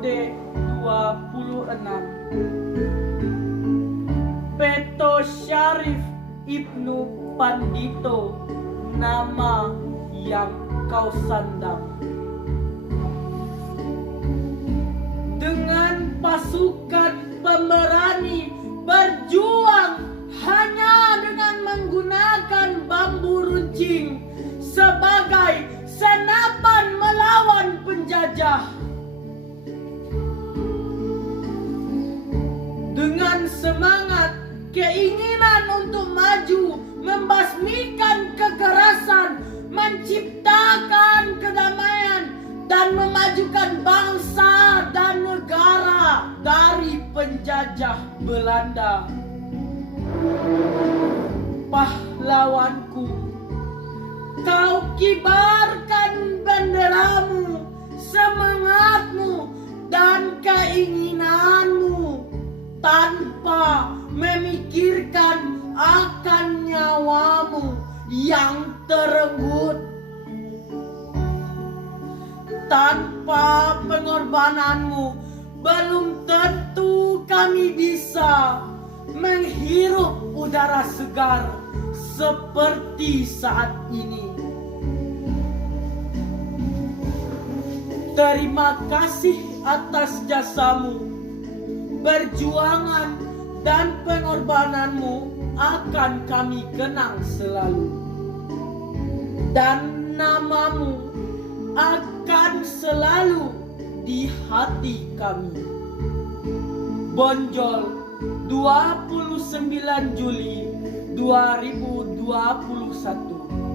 episode 26. Peto Syarif Ibnu Pandito, nama yang kau sandang. Dengan pasukan pemberani berjuang hanya dengan menggunakan bambu runcing sebagai senapan melawan penjajah. Dengan semangat keinginan untuk maju, membasmikan kekerasan, menciptakan kedamaian, dan memajukan bangsa dan negara dari penjajah Belanda. Pahlawanku, kau kibarkan benderamu, semangatmu, dan keinginanmu tanpa memikirkan akan nyawamu yang terenggut. Tanpa pengorbananmu, belum tentu kami bisa menghirup udara segar seperti saat ini. Terima kasih atas jasamu, perjuangan dan pengorbananmu akan kami kenang selalu. Dan namamu akan selalu di hati kami. Bonjol, 29 Juli 2021.